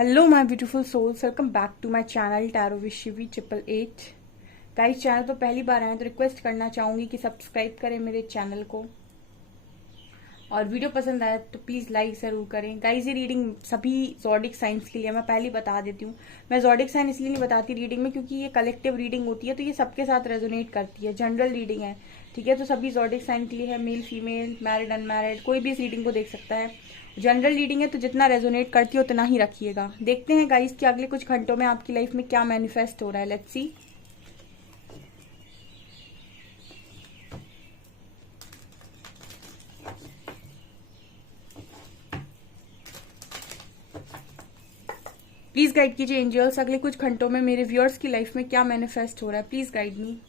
Hello my beautiful souls, welcome back to my channel tarot with Shivi 888। Guys, channel पर पहली बार आए तो request करना चाहूंगी कि सब्सक्राइब करें मेरे चैनल को, और वीडियो पसंद आए तो प्लीज लाइक जरूर करें। गाइस, ये रीडिंग सभी ज़ोडिक साइंस के लिए, मैं पहले बता देती हूँ। मैं ज़ोडिक साइन इसलिए नहीं बताती रीडिंग में क्योंकि ये कलेक्टिव रीडिंग होती है, तो ये सबके साथ रेजोनेट करती है। जनरल रीडिंग है, ठीक है। तो सभी ज़ोडिक साइन के लिए है, मेल फीमेल, मैरिड अनमैरिड, कोई भी इस रीडिंग को देख सकता है। जनरल रीडिंग है तो जितना रेजोनेट करती है उतना ही रखिएगा। देखते हैं गाइस कि अगले कुछ घंटों में आपकी लाइफ में क्या मैनिफेस्ट हो रहा है। Let's see. प्लीज गाइड कीजिए एंजल्स, अगले कुछ घंटों में मेरे व्यूअर्स की लाइफ में क्या मैनिफेस्ट हो रहा है। Please guide me.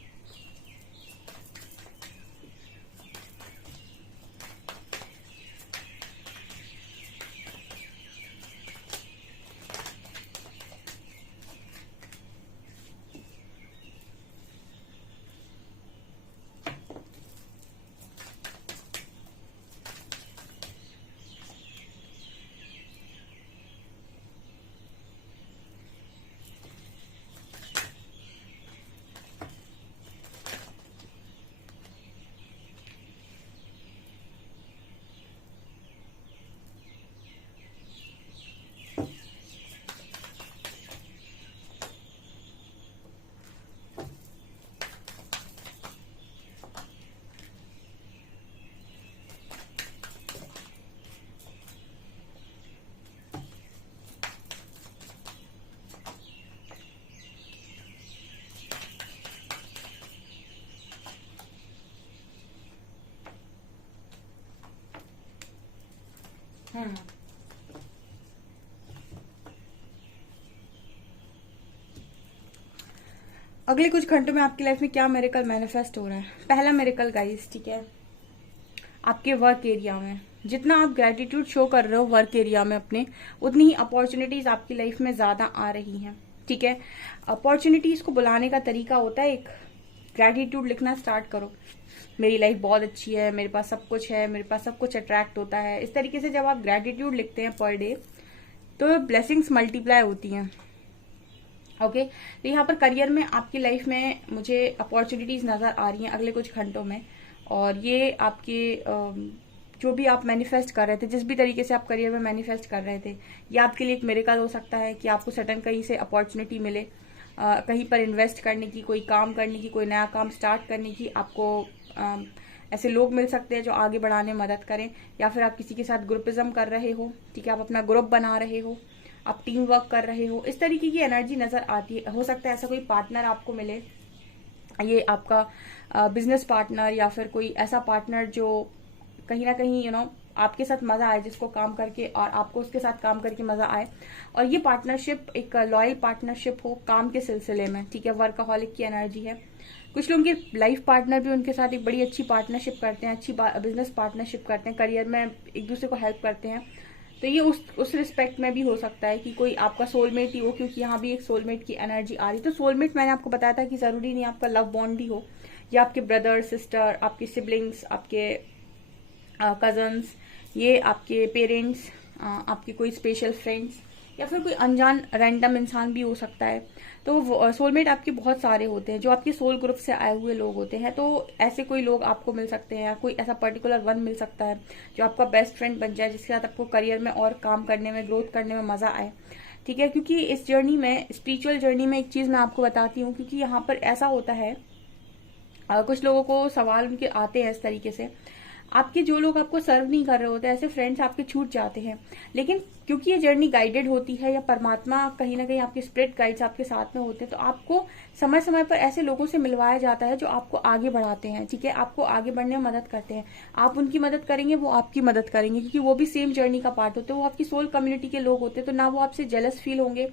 अगले कुछ घंटों में आपकी लाइफ में क्या मेरेकल मैनिफेस्ट हो रहा है। पहला मेरेकल गाइस, ठीक है, आपके वर्क एरिया में जितना आप ग्रेटिट्यूड शो कर रहे हो वर्क एरिया में अपने, उतनी ही अपॉर्चुनिटीज आपकी लाइफ में ज्यादा आ रही हैं, ठीक है। अपॉर्चुनिटीज को बुलाने का तरीका होता है एक, ग्रेटिट्यूड लिखना स्टार्ट करो। मेरी लाइफ बहुत अच्छी है, मेरे पास सब कुछ है, मेरे पास सब कुछ अट्रैक्ट होता है। इस तरीके से जब आप ग्रेटिट्यूड लिखते हैं पर डे तो ब्लेसिंग्स मल्टीप्लाई होती हैं। ओके, तो यहाँ पर करियर में आपकी लाइफ में मुझे अपॉर्चुनिटीज नजर आ रही हैं अगले कुछ घंटों में। और ये आपके जो भी आप मैनिफेस्ट कर रहे थे, जिस भी तरीके से आप करियर में मैनिफेस्ट कर रहे थे, ये आपके लिए एक मिरेकल हो सकता है कि आपको सडन कहीं से अपॉर्चुनिटी मिले, कहीं पर इन्वेस्ट करने की, कोई काम करने की, कोई नया काम स्टार्ट करने की। आपको ऐसे लोग मिल सकते हैं जो आगे बढ़ाने में मदद करें, या फिर आप किसी के साथ ग्रुपिज्म कर रहे हो, ठीक है, आप अपना ग्रुप बना रहे हो, आप टीम वर्क कर रहे हो। इस तरीके की एनर्जी नजर आती है। हो सकता है ऐसा कोई पार्टनर आपको मिले, ये आपका बिजनेस पार्टनर, या फिर कोई ऐसा पार्टनर जो कहीं ना कहीं आपके साथ मजा आए, जिसको काम करके और आपको उसके साथ काम करके मजा आए। और ये पार्टनरशिप एक लॉयल पार्टनरशिप हो काम के सिलसिले में, ठीक है। वर्कaholic की एनर्जी है। कुछ लोगों के लाइफ पार्टनर भी उनके साथ एक बड़ी अच्छी पार्टनरशिप करते हैं, अच्छी बिजनेस पार्टनरशिप करते हैं, करियर में एक दूसरे को हेल्प करते हैं। तो ये उस रिस्पेक्ट में भी हो सकता है कि कोई आपका सोलमेट ही हो, क्योंकि यहाँ भी एक सोलमेट की एनर्जी आ रही। तो सोलमेट मैंने आपको बताया था कि जरूरी नहीं आपका लव बॉन्ड ही हो, या आपके ब्रदर सिस्टर, आपके सिबलिंग्स, आपके कजन्स, ये आपके पेरेंट्स, आपके कोई स्पेशल फ्रेंड्स, या फिर कोई अनजान रैंडम इंसान भी हो सकता है। तो सोलमेट आपके बहुत सारे होते हैं, जो आपके सोल ग्रुप से आए हुए लोग होते हैं। तो ऐसे कोई लोग आपको मिल सकते हैं, या कोई ऐसा पर्टिकुलर वन मिल सकता है जो आपका बेस्ट फ्रेंड बन जाए, जिसके साथ आपको करियर में और काम करने में, ग्रोथ करने में मजा आए, ठीक है। क्योंकि इस जर्नी में, स्पिरिचुअल जर्नी में, एक चीज मैं आपको बताती हूँ, क्योंकि यहाँ पर ऐसा होता है, कुछ लोगों को सवाल उनके आते हैं इस तरीके से, आपके जो लोग आपको सर्व नहीं कर रहे होते, ऐसे फ्रेंड्स आपके छूट जाते हैं। लेकिन क्योंकि ये जर्नी गाइडेड होती है, या परमात्मा कहीं ना कहीं आपके स्पिरिट गाइड्स आपके साथ में होते हैं, तो आपको समय समय पर ऐसे लोगों से मिलवाया जाता है जो आपको आगे बढ़ाते हैं, ठीक है, आपको आगे बढ़ने में मदद करते हैं। आप उनकी मदद करेंगे, वो आपकी मदद करेंगे, क्योंकि वो भी सेम जर्नी का पार्ट होते हैं, वो आपकी सोल कम्युनिटी के लोग होते हैं। तो ना वो आपसे जेलस फील होंगे,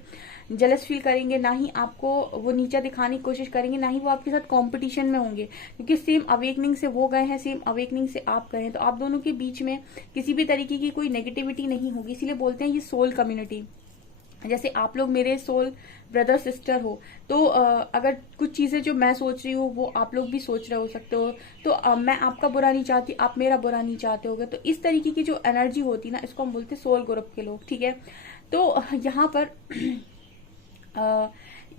जेलस फील करेंगे, ना ही आपको वो नीचा दिखाने की कोशिश करेंगे, ना ही वो आपके साथ कंपटीशन में होंगे, क्योंकि सेम अवेकनिंग से वो गए हैं, सेम अवेकनिंग से आप गए हैं। तो आप दोनों के बीच में किसी भी तरीके की कोई नेगेटिविटी नहीं होगी। इसीलिए बोलते हैं ये सोल कम्युनिटी। जैसे आप लोग मेरे सोल ब्रदर सिस्टर हो, तो अगर कुछ चीजें जो मैं सोच रही हूँ वो आप लोग भी सोच रहे हो सकते हो, तो मैं आपका बुरा नहीं चाहती, आप मेरा बुरा नहीं चाहते होगे। तो इस तरीके की जो एनर्जी होती है ना, इसको हम बोलते हैं सोल ग्रुप के लोग, ठीक है। तो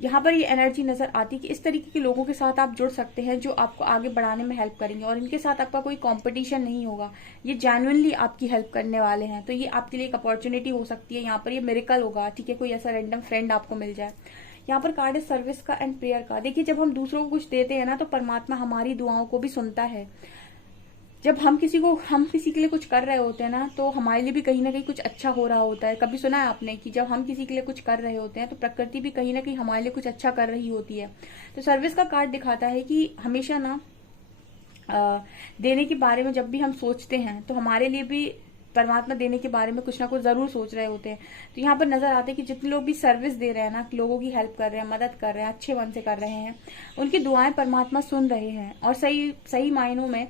यहाँ पर ये एनर्जी नजर आती है कि इस तरीके के लोगों के साथ आप जुड़ सकते हैं जो आपको आगे बढ़ाने में हेल्प करेंगे, और इनके साथ आपका कोई कंपटीशन नहीं होगा, ये जेन्युइनली आपकी हेल्प करने वाले हैं। तो ये आपके लिए एक अपॉर्चुनिटी हो सकती है, यहाँ पर ये मिरेकल होगा, ठीक है, कोई ऐसा रैंडम फ्रेंड आपको मिल जाए। यहाँ पर कार्ड है सर्विस का एंड प्रेयर का। देखिए, जब हम दूसरों को कुछ देते हैं ना, तो परमात्मा हमारी दुआओं को भी सुनता है। जब हम किसी के लिए कुछ कर रहे होते हैं ना, तो हमारे लिए भी कहीं ना कहीं कुछ अच्छा हो रहा होता है। कभी सुना है आपने कि जब हम किसी के लिए कुछ कर रहे होते हैं तो प्रकृति भी कहीं ना कहीं हमारे लिए कुछ अच्छा कर रही होती है। तो सर्विस का कार्ड दिखाता है कि हमेशा ना देने के बारे में जब भी हम सोचते हैं तो हमारे लिए भी परमात्मा देने के बारे में कुछ ना कुछ जरूर सोच रहे होते हैं। तो यहाँ पर नजर आते हैं कि जितने लोग भी सर्विस दे रहे हैं ना, लोगों की हेल्प कर रहे हैं, मदद कर रहे हैं, अच्छे मन से कर रहे हैं, उनकी दुआएं परमात्मा सुन रहे हैं। और सही सही मायनों में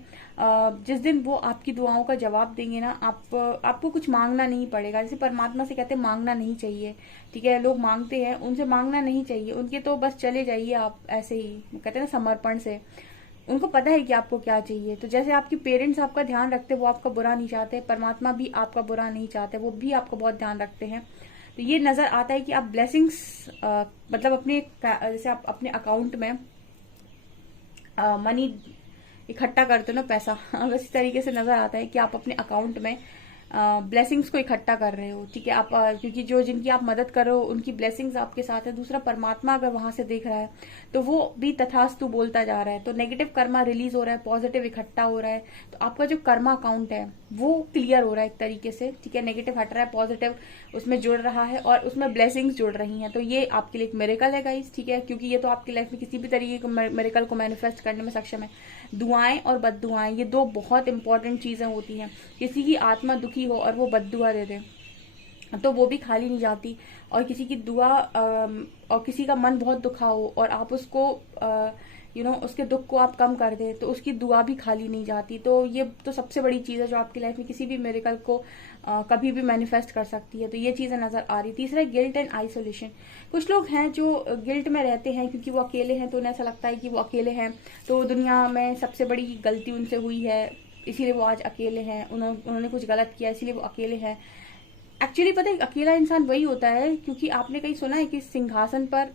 जिस दिन वो आपकी दुआओं का जवाब देंगे ना, आपको कुछ मांगना नहीं पड़ेगा। जैसे परमात्मा से कहते हैं मांगना नहीं चाहिए, ठीक है, लोग मांगते हैं, उनसे मांगना नहीं चाहिए, उनके तो बस चले जाइए आप ऐसे ही, कहते हैं ना, समर्पण से। उनको पता है कि आपको क्या चाहिए। तो जैसे आपके पेरेंट्स आपका ध्यान रखते हैं, वो आपका बुरा नहीं चाहते, परमात्मा भी आपका बुरा नहीं चाहते, वो भी आपका बहुत ध्यान रखते हैं। तो ये नजर आता है कि आप ब्लेसिंग्स मतलब अपने, जैसे आप अपने अकाउंट में मनी इकट्ठा करते हो ना, पैसा, इसी तरीके से नजर आता है कि आप अपने अकाउंट में ब्लेसिंग्स को इकट्ठा कर रहे हो, ठीक है। आप क्योंकि जिनकी आप मदद कर रहे हो उनकी ब्लेसिंग्स आपके साथ है। दूसरा, परमात्मा अगर वहां से देख रहा है तो वो भी तथास्तु बोलता जा रहा है। तो नेगेटिव कर्मा रिलीज हो रहा है, पॉजिटिव इकट्ठा हो रहा है। तो आपका जो कर्मा अकाउंट है वो क्लियर हो रहा है एक तरीके से, ठीक है। नेगेटिव हट रहा है, पॉजिटिव उसमें जुड़ रहा है, और उसमें ब्लेसिंग्स जुड़ रही हैं। तो ये आपके लिए एक मिरेकल है गाइस, ठीक है, क्योंकि ये तो आपकी लाइफ में किसी भी तरीके के मिरेकल को मैनिफेस्ट करने में सक्षम है। दुआएं और बद्दुआएं, ये दो बहुत इंपॉर्टेंट चीजें होती हैं। किसी की आत्मा दुखी हो और वो बद्दुआ दे दे तो वो भी खाली नहीं जाती, और किसी की दुआ और किसी का मन बहुत दुखा हो और आप उसको उसके दुख को आप कम कर दे तो उसकी दुआ भी खाली नहीं जाती। तो ये तो सबसे बड़ी चीज है जो आपकी लाइफ में किसी भी मिरेकल को कभी भी मैनिफेस्ट कर सकती है। तो ये चीजें नजर आ रही। तीसरा, गिल्ट एंड आइसोलेशन। कुछ लोग हैं जो गिल्ट में रहते हैं क्योंकि वो अकेले हैं, तो उन्हें ऐसा लगता है कि वो अकेले हैं, तो दुनिया में सबसे बड़ी गलती उनसे हुई है, इसीलिए वो आज अकेले हैं, उन्होंने कुछ गलत किया इसीलिए वो अकेले हैं। एक्चुअली पता है, अकेला इंसान वही होता है, क्योंकि आपने कहीं सुना है कि सिंहासन पर,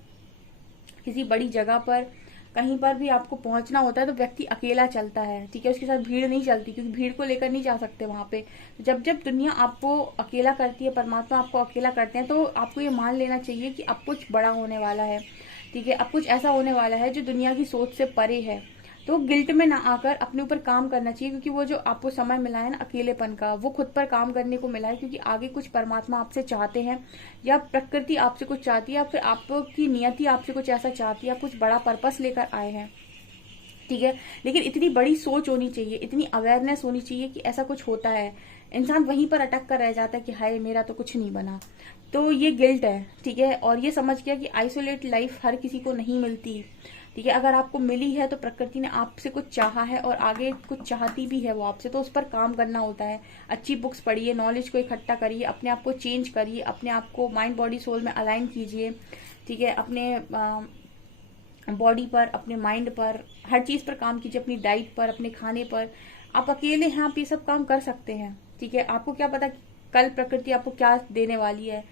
किसी बड़ी जगह पर, कहीं पर भी आपको पहुंचना होता है तो व्यक्ति अकेला चलता है, ठीक है, उसके साथ भीड़ नहीं चलती, क्योंकि भीड़ को लेकर नहीं जा सकते वहां पे। जब जब दुनिया आपको अकेला करती है, परमात्मा आपको अकेला करते हैं, तो आपको ये मान लेना चाहिए कि अब कुछ बड़ा होने वाला है, ठीक है, अब कुछ ऐसा होने वाला है जो दुनिया की सोच से परे है। तो गिल्ट में ना आकर अपने ऊपर काम करना चाहिए, क्योंकि वो जो आपको समय मिला है ना अकेलेपन का, वो खुद पर काम करने को मिला है, क्योंकि आगे कुछ परमात्मा आपसे चाहते हैं, या प्रकृति आपसे कुछ चाहती है, या फिर आपकी नियति आपसे कुछ ऐसा चाहती है, आप कुछ बड़ा पर्पस लेकर आए हैं, ठीक है। लेकिन इतनी बड़ी सोच होनी चाहिए, इतनी अवेयरनेस होनी चाहिए कि ऐसा कुछ होता है। इंसान वहीं पर अटक कर रह जाता है कि हाय मेरा तो कुछ नहीं बना। तो ये गिल्ट है, ठीक है। और ये समझ गया कि आइसोलेट लाइफ हर किसी को नहीं मिलती, ठीक है। अगर आपको मिली है तो प्रकृति ने आपसे कुछ चाहा है और आगे कुछ चाहती भी है वो आपसे, तो उस पर काम करना होता है। अच्छी बुक्स पढ़िए, नॉलेज को इकट्ठा करिए, अपने आप को चेंज करिए, अपने आप को माइंड बॉडी सोल में अलाइन कीजिए, ठीक है। अपने बॉडी पर, अपने माइंड पर, हर चीज पर काम कीजिए, अपनी डाइट पर, अपने खाने पर। आप अकेले हैं, आप ये सब काम कर सकते हैं, ठीक है। आपको क्या पता कल प्रकृति आपको क्या देने वाली है।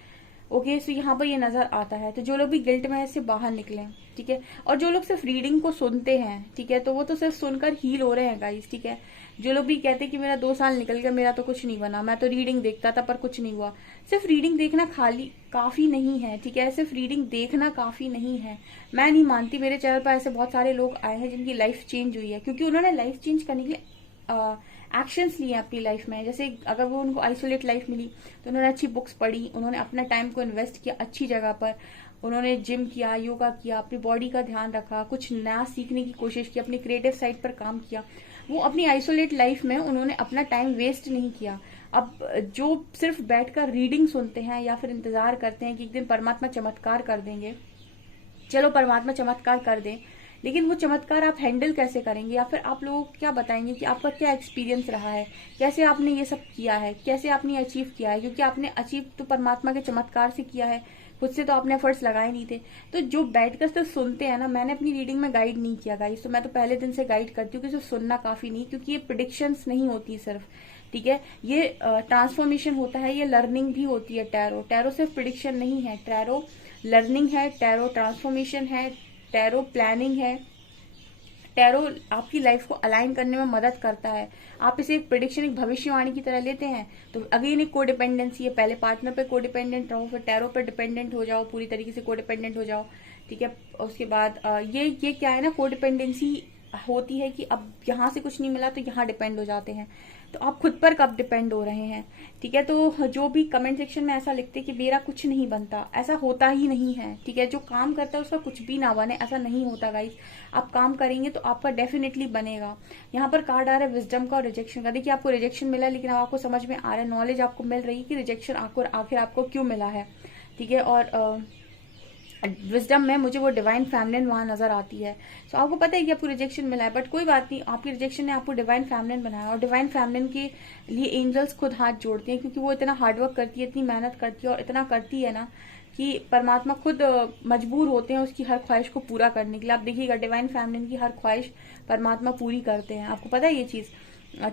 ओके, सो यहाँ पर ये नजर आता है। तो जो लोग भी गिल्ट में है इससे बाहर निकलें, ठीक है। और जो लोग सिर्फ रीडिंग को सुनते हैं, ठीक है, तो वो तो सिर्फ सुनकर हील हो रहे हैं गाइस, ठीक है। जो लोग भी कहते हैं कि मेरा 2 साल निकल गया, मेरा तो कुछ नहीं बना, मैं तो रीडिंग देखता था पर कुछ नहीं हुआ। सिर्फ रीडिंग देखना खाली काफी नहीं है, ठीक है। सिर्फ रीडिंग देखना काफी नहीं है। मैं नहीं मानती, मेरे चैनल पर ऐसे बहुत सारे लोग आए हैं जिनकी लाइफ चेंज हुई है, क्योंकि उन्होंने लाइफ चेंज करने के लिए एक्शंस लिए अपनी लाइफ में। जैसे अगर वो उनको आइसोलेट लाइफ मिली तो उन्होंने अच्छी बुक्स पढ़ी, उन्होंने अपना टाइम को इन्वेस्ट किया अच्छी जगह पर, उन्होंने जिम किया, योगा किया, अपनी बॉडी का ध्यान रखा, कुछ नया सीखने की कोशिश की, अपनी क्रिएटिव साइड पर काम किया। वो अपनी आइसोलेट लाइफ में उन्होंने अपना टाइम वेस्ट नहीं किया। अब जो सिर्फ बैठकर रीडिंग सुनते हैं या फिर इंतजार करते हैं कि एक दिन परमात्मा चमत्कार कर देंगे, चलो परमात्मा चमत्कार कर दें, लेकिन वो चमत्कार आप हैंडल कैसे करेंगे, या फिर आप लोगों को क्या बताएंगे कि आपका क्या एक्सपीरियंस रहा है, कैसे आपने ये सब किया है, कैसे आपने अचीव किया है। क्योंकि आपने अचीव तो परमात्मा के चमत्कार से किया है, खुद से तो आपने एफर्ट्स लगाए नहीं थे। तो जो बैठकर सिर्फ सुनते हैं ना, मैंने अपनी रीडिंग में गाइड नहीं किया गाइस, तो मैं तो पहले दिन से गाइड करती हूँ कि सिर्फ सुनना काफी नहीं, क्योंकि ये प्रिडिक्शंस नहीं होती सिर्फ, ठीक है। ये ट्रांसफॉर्मेशन होता है, ये लर्निंग भी होती है। टैरो सिर्फ प्रिडिक्शन नहीं है, टैरो लर्निंग है, टैरो ट्रांसफॉर्मेशन है, टैरो प्लानिंग है। टैरो आपकी लाइफ को अलाइन करने में मदद करता है। आप इसे एक प्रिडिक्शन, एक भविष्यवाणी की तरह लेते हैं तो अगेन एक कोडिपेंडेंसी है। पहले पार्टनर पे कोडिपेंडेंट रहो, फिर टैरो पे डिपेंडेंट हो जाओ, पूरी तरीके से कोडिपेंडेंट हो जाओ, ठीक है। उसके बाद ये क्या है ना, कोडिपेंडेंसी होती है कि अब यहाँ से कुछ नहीं मिला तो यहाँ डिपेंड हो जाते हैं। तो आप खुद पर कब डिपेंड हो रहे हैं, ठीक है। तो जो भी कमेंट सेक्शन में ऐसा लिखते हैं कि मेरा कुछ नहीं बनता, ऐसा होता ही नहीं है, ठीक है। जो काम करता है उसका कुछ भी ना बने, ऐसा नहीं होता गाइस। आप काम करेंगे तो आपका डेफिनेटली बनेगा। यहाँ पर कार्ड आ रहा है विजडम का और रिजेक्शन का। देखिए आपको रिजेक्शन मिला, लेकिन अब आपको समझ में आ रहा है, नॉलेज आपको मिल रही है कि रिजेक्शन आखिर आपको क्यों मिला है, ठीक है। और विजडम में मुझे वो डिवाइन फेमिनिन वहां नजर आती है। सो आपको पता है कि आपको रिजेक्शन मिला है, बट कोई बात नहीं, आपकी रिजेक्शन ने आपको डिवाइन फेमिनिन बनाया। और डिवाइन फेमिनिन के लिए एंजल्स खुद हाथ जोड़ते हैं, क्योंकि वो इतना हार्डवर्क करती है, इतनी मेहनत करती है और इतना करती है ना कि परमात्मा खुद मजबूर होते हैं उसकी हर ख्वाहिश को पूरा करने के लिए। आप देखिएगा डिवाइन फेमिनिन की हर ख्वाहिश परमात्मा पूरी करते हैं, आपको पता है ये चीज,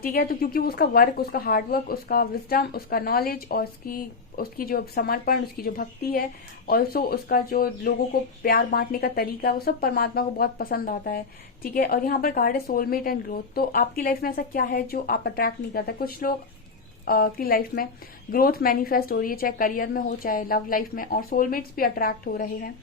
ठीक है। तो क्योंकि उसका वर्क, उसका हार्डवर्क, उसका विजडम, उसका नॉलेज और उसकी जो समर्पण, उसकी जो भक्ति है, ऑल्सो उसका जो लोगों को प्यार बांटने का तरीका, वो सब परमात्मा को बहुत पसंद आता है, ठीक है। और यहाँ पर कार्ड है सोलमेट एंड ग्रोथ। तो आपकी लाइफ में ऐसा क्या है जो आप अट्रैक्ट नहीं करता। कुछ लोग की लाइफ में ग्रोथ मैनिफेस्ट हो रही है, चाहे करियर में हो चाहे लव लाइफ में, और सोलमेट्स भी अट्रैक्ट हो रहे हैं,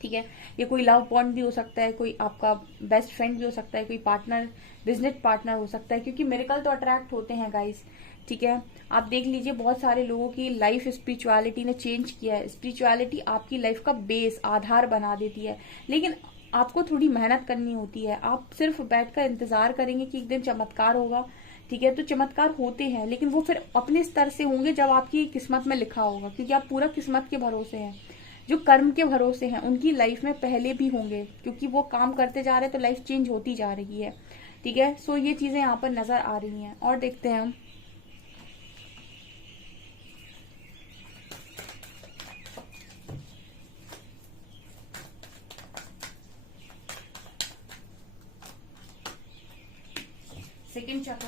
ठीक है। ये कोई लव बॉन्ड भी हो सकता है, कोई आपका बेस्ट फ्रेंड भी हो सकता है, कोई पार्टनर, बिजनेस पार्टनर हो सकता है, क्योंकि मिरेकल तो अट्रैक्ट होते हैं गाइस, ठीक है। आप देख लीजिए बहुत सारे लोगों की लाइफ स्पिरिचुअलिटी ने चेंज किया है। स्पिरिचुअलिटी आपकी लाइफ का बेस, आधार बना देती है, लेकिन आपको थोड़ी मेहनत करनी होती है। आप सिर्फ बैठकर इंतजार करेंगे कि एक दिन चमत्कार होगा, ठीक है। तो चमत्कार होते हैं, लेकिन वो फिर अपने स्तर से होंगे जब आपकी किस्मत में लिखा होगा, क्योंकि आप पूरा किस्मत के भरोसे हैं। जो कर्म के भरोसे हैं उनकी लाइफ में पहले भी होंगे, क्योंकि वो काम करते जा रहे हैं तो लाइफ चेंज होती जा रही है, ठीक है। सो ये चीजें यहाँ पर नजर आ रही हैं। और देखते हैं हम second chakra,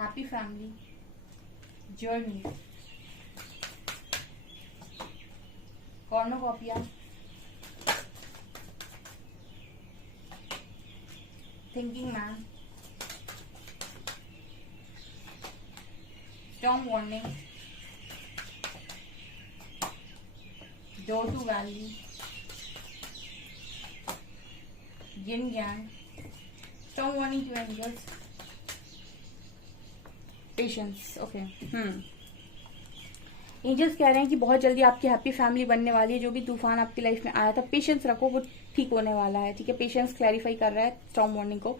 happy family journey, cornucopia, thinking man, storm warning, door to valley, जिन ज्ञान, storm warning to angels, patience. Okay, angels कह रहे हैं कि बहुत जल्दी आपकी हैप्पी फैमिली बनने वाली है। जो भी तूफान आपकी लाइफ में आया था, पेशेंस रखो, वो ठीक होने वाला है, ठीक है। पेशेंस क्लैरिफाई कर रहा है स्टॉर्म वार्निंग को।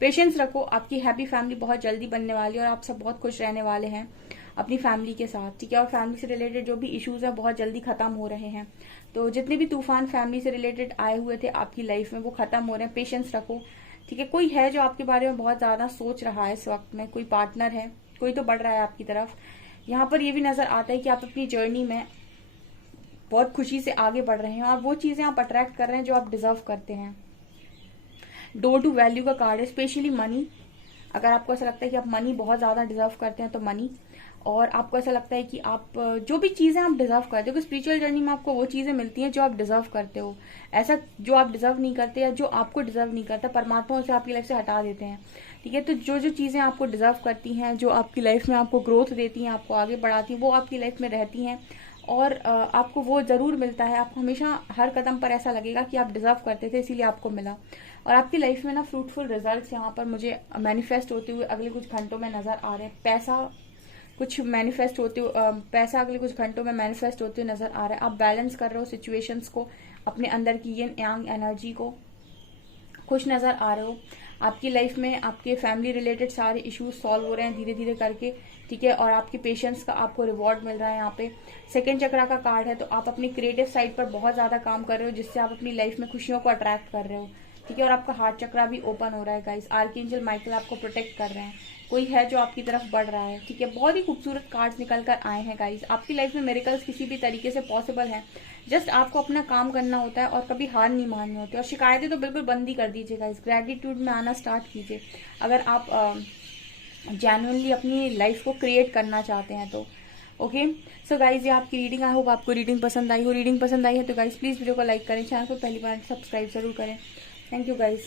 पेशेंस रखो, आपकी हैप्पी फैमिली बहुत जल्दी बनने वाली है और आप सब बहुत खुश रहने वाले हैं अपनी फैमिली के साथ, ठीक है। और फैमिली से रिलेटेड जो भी इश्यूज है बहुत जल्दी खत्म हो रहे हैं। तो जितने भी तूफान फैमिली से रिलेटेड आए हुए थे आपकी लाइफ में वो खत्म हो रहे हैं। पेशेंस रखो, ठीक है। कोई है जो आपके बारे में बहुत ज्यादा सोच रहा है इस वक्त में, कोई पार्टनर है, कोई तो बढ़ रहा है आपकी तरफ। यहाँ पर ये भी नजर आता है कि आप अपनी जर्नी में बहुत खुशी से आगे बढ़ रहे हैं और वो चीजें आप अट्रैक्ट कर रहे हैं जो आप डिजर्व करते हैं। डोर टू वैल्यू का कार्ड है, स्पेशली मनी। अगर आपको ऐसा लगता है कि आप मनी बहुत ज्यादा डिजर्व करते हैं तो मनी, और आपको ऐसा लगता है कि आप जो भी चीजें आप डिजर्व करते हो, क्योंकि स्पिरिचुअल जर्नी में आपको वो चीजें मिलती हैं जो आप डिजर्व करते हो। ऐसा जो आप डिजर्व नहीं करते या जो आपको डिजर्व नहीं करता, परमात्मा उसे आपकी लाइफ से हटा देते हैं, ठीक है। तो जो जो चीजें आपको डिजर्व करती हैं, जो आपकी लाइफ में आपको ग्रोथ देती हैं, आपको आगे बढ़ाती हैं, वो आपकी लाइफ में रहती हैं और आपको वो जरूर मिलता है। आपको हमेशा हर कदम पर ऐसा लगेगा कि आप डिजर्व करते थे इसीलिए आपको मिला। और आपकी लाइफ में ना फ्रूटफुल रिजल्ट्स यहाँ पर मुझे मैनिफेस्ट होते हुए अगले कुछ घंटों में नजर आ रहे हैं। पैसा कुछ मैनिफेस्ट होते पैसा अगले कुछ घंटों में मैनिफेस्ट होते हुए नजर आ रहा है। आप बैलेंस कर रहे हो सिचुएशंस को, अपने अंदर की यिन यांग एनर्जी को, खुश नजर आ रहे हो। आपकी लाइफ में आपके फैमिली रिलेटेड सारे इश्यूज सॉल्व हो रहे हैं धीरे धीरे करके, ठीक है। और आपके पेशेंस का आपको रिवॉर्ड मिल रहा है। यहाँ पे सेकंड चक्रा का कार्ड है, तो आप अपनी क्रिएटिव साइड पर बहुत ज्यादा काम कर रहे हो जिससे आप अपनी लाइफ में खुशियों को अट्रैक्ट कर रहे हो, ठीक है। और आपका हार्ट चक्रा भी ओपन हो रहा है गाइस। आर्कएंजल माइकल आपको प्रोटेक्ट कर रहे हैं, कोई है जो आपकी तरफ बढ़ रहा है, ठीक है। बहुत ही खूबसूरत कार्ड्स निकल कर आए हैं गाइस। आपकी लाइफ में मिरेकल्स किसी भी तरीके से पॉसिबल है, जस्ट आपको अपना काम करना होता है और कभी हार नहीं माननी होती। और शिकायतें तो बिल्कुल बंद ही कर दीजिए गाइस, ग्रेटिट्यूड में आना स्टार्ट कीजिए अगर आप जेन्युइनली अपनी लाइफ को क्रिएट करना चाहते हैं तो। ओके सो गाइज, ये आपकी रीडिंग, आई होप आपको रीडिंग पसंद आई हो। रीडिंग पसंद आई है तो गाइज प्लीज वीडियो को लाइक करें, चैनल को पहली बार सब्सक्राइब जरूर करें। Thank you guys.